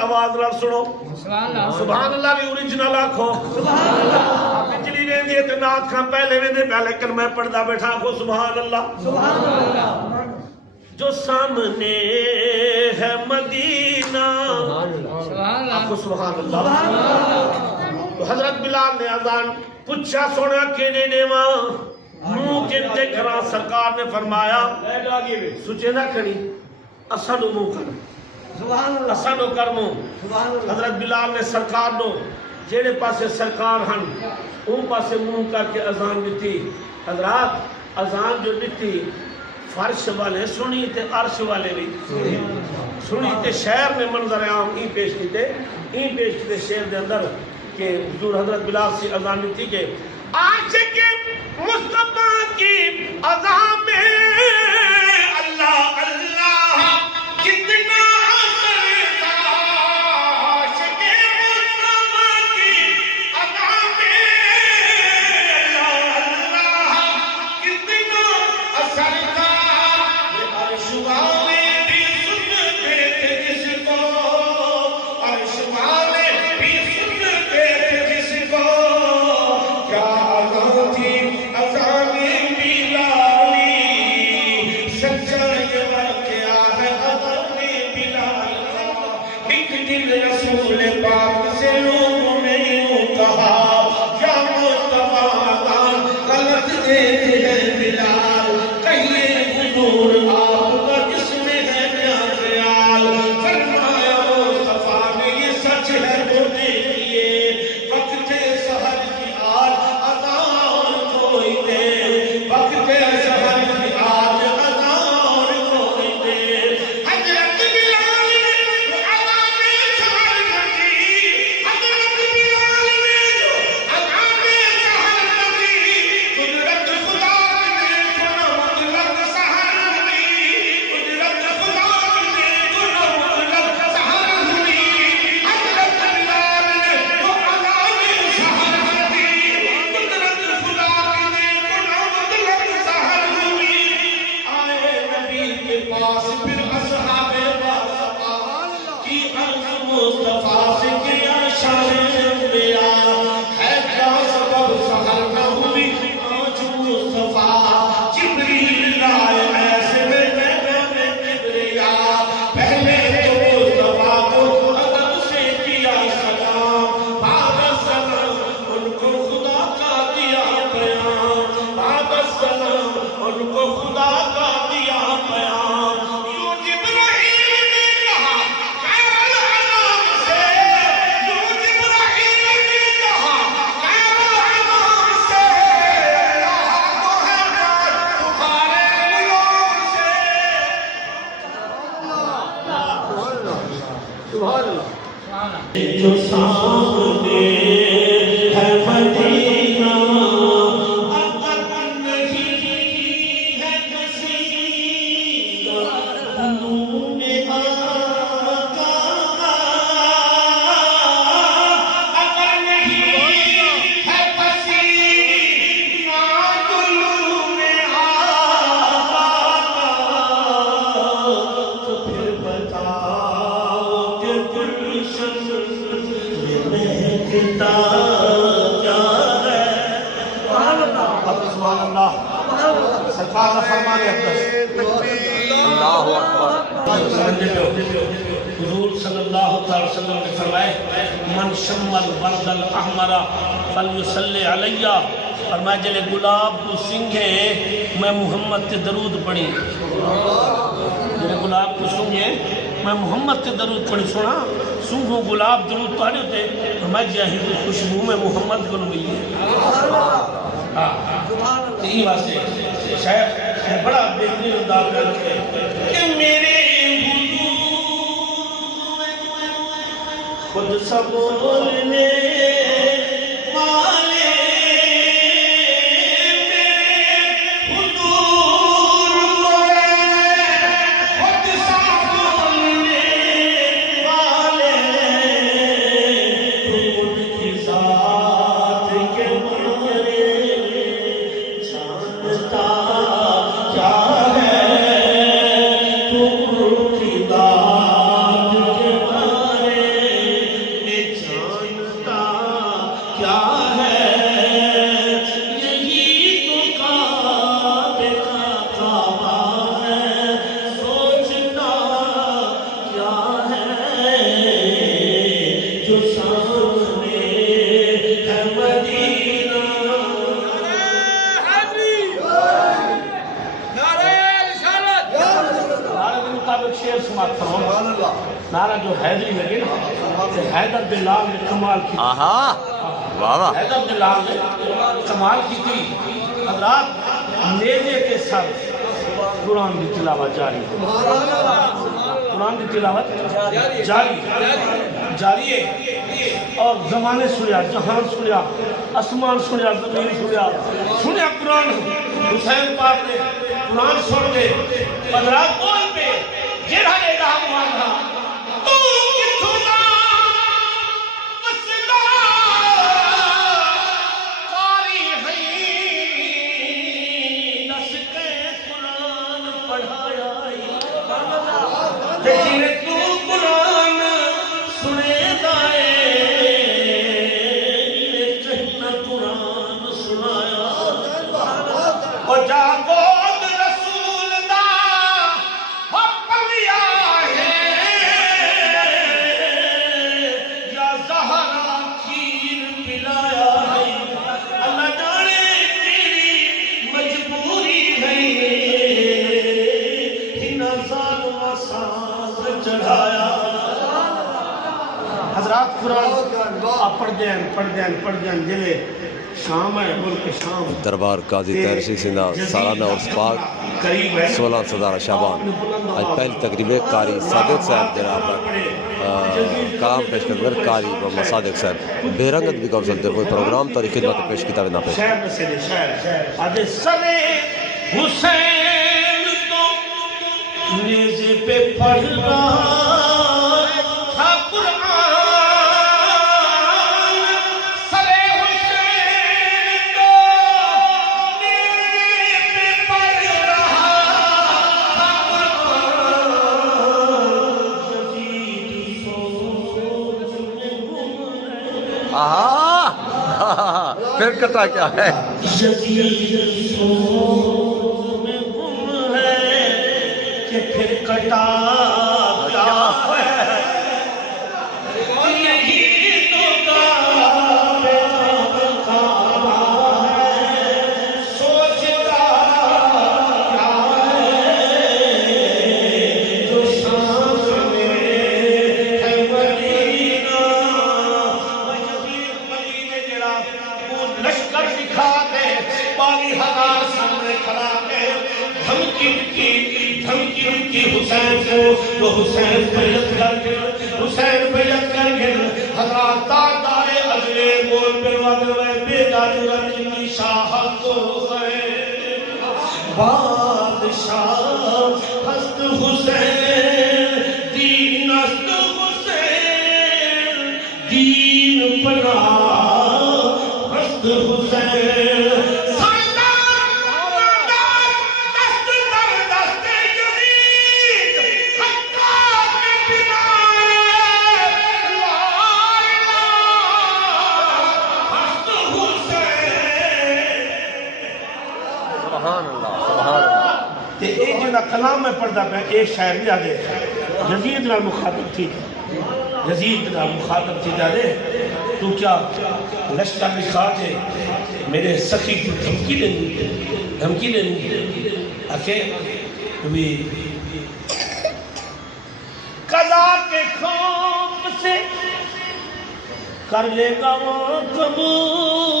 آواز نال سنو سبحان اللہ بھی اوریجنل آکھو بجلی ویندی ہے تے نات کھاں پہلے ویندے پہ لیکن میں پڑھدا بیٹھا آکھو سبحان اللہ جو سامنے ہے مدینہ آکھو سبحان اللہ تو حضرت بلال نے اذان پوچھا سونا کیڑے دیواں منہ کتے کرا سرکار نے فرمایا سوچے نہ کھڑی اساں نو منہ کر اساں نو کر منہ حضرت بلال نے سرکار نو جیڑے پاسے سرکار ہن اون پاسے منہ کر کے اذان دیتی حضرات اذان جو دیتی فرش والے سنی تے عرش والے بھی سنی تے شہر میں منظر عام این پیش کیتے شہر دے اندر کہ حضور حضرت بلال سے اذان دیتی کہ عاشق مصطفیٰ کی اذان میں اللہ اللہ کتنا اثر عاشق مصطفیٰ کی اذان میں اللہ اللہ کتنا اثر عرش والے بھی سنتے تھے جس کو عرش والے بھی سنتے تھے جس کو کیا اذان تھی اذان بلالی سچا یہ واقعہ ہے اذان بلال کا ایک دن رسول پاک سے لوگوں نے یوں کہا یا مصطفیٰ اذان غلط دیتے ہیں بلال کہیے حضور آپ کا جس میں ہے کیا خیال فرمایا مصطفیٰ نے یہ سچ ہے وہ دیکھیے وقت سحر کی آج اذان کوئی دے وقت سحر کی آج اذان کوئی دے حضرت بلال نے اذان سحر کی حضرت بلال نے اذان سحر کی قدرت خدا نے قدرت سحر ہوئی قدرت خدا نے قدرت سحر ہوئی حضرت بلال نے وہ اذان سحر کی قدرت خدا نے قدرت سحر ہوئی آئے نبی کے پاس پھر اصحاب باصفا کی عرض مصطفیٰ سے کیا شان انبیاء ہے کیا سبب سحر نہ ہوئی آج مصطفیٰ جبریل آئے ایسے میں کبریا پہلے تو مصطفیٰ کو ادب سے کیا سلام بعد السلام ان کو خدا کا دیا پیام بعد السلام ان کو خدا کا دیا پیام یوں جبرائیل نے کہا خیر الانام سے یوں جبرائیل نے کہا خیر الانام سے اللہ کو ہے بات تمہارے غلام سے جو سامنے ہے مدینہ اگر نہیں ہے کسی نور آقا اگر نہیں ہے کسی نور آقا تو پھر بتاؤ کہ گلشن مہکتا کیا ہے سبحان اللہ سرکار کا فرمان ہے اللہ اکبر حضور صلی اللہ علیہ وسلم نے فرمائے من شم الورد الاحمر فلیصلی علیہ اور میں جلے گلاب کو سنگھے میں محمد تے درود پڑھی جلے گلاب کو سنگھے میں محمد تے درود پڑھی سنا سنگھو گلاب درود پڑھی ہوتے اور میں جاہی کو خوشبو میں محمد کو ملی یہی واسطے شاید بڑا بہترین انداز کرتے کہ میرے خود سب بولنے والے میرے حضور خود سب بولنے والے ان کی ذات کے بارے جانتا کیا ہے تو ان کی ذات کے بارے شعر سماعت فرماؤں نعرہ جو حیدری لگے نا حیدر بلال نے کمال کی آہا واہ واہ حیدر بلال نے کمال کی تھی حضرات نیزے کے سر قرآن کی تلاوت جاری قرآن کی تلاوت جاری ہے اور زمانے سنیا جہان سنیا اسمان سنیا زمین سنیا قرآن حسین پاک نے قرآن سن دے حضرات بول پہ جیڑا نے رہا موانا تو کتھو دا مسئلہ قاری ہیں نس کے قرآن پڑھایا جینے تو قرآن سنے دائے کہنا قرآن سنایا اور جاگو حضرات قرآن آپ پڑھ دیں جلے شام ہے ملک شام دربار قاضی تحرشی سندھا سالانہ عرس پاک 16 سدارہ شعبان آج پہلی تقریب قاری صادق صاحب جناب کلام پیش کر قاری محمد صادق صاحب بے رنگت بھی کر سکتے کوئی پروگرام تاریخ خدمت پیش کتاب نہ پیش شہر مسئلے شہر آدھے سرے حسین تو نیزے پہ پڑھ رہا تھا قرآن سرے حسین تو نیزے پہ پڑھ رہا تھا قرآن جدید سوچ میں گم آہا پھر کتا کیا ہے جدید سوچ میں گم ہے کہ پھر کٹا کیا ہے یہی تو کام ہے سوچتا کیا ہے جو شام میں ہے مدینہ مدینے جڑا وہ لشکر دکھا کے 22,000 سامنے کھڑا کے دھمکی کی حسین کو وہ حسین بیعت کر گئے حضرات دارے اجلے بول پروادر بیدہ جرم شاہ کو حسین بادشاہ ہست حسین دین ہست حسین دین پناہ ہست حسین کلام میں پڑھتا پہ ایک شاعر بھی آدھے یزید نال مخاطب تھی جادے تو کیا لشکر لکھا کے میرے سخی کو دھمکی دینی آکے بھی قضا کے خوف سے کر لے گا وہ قبول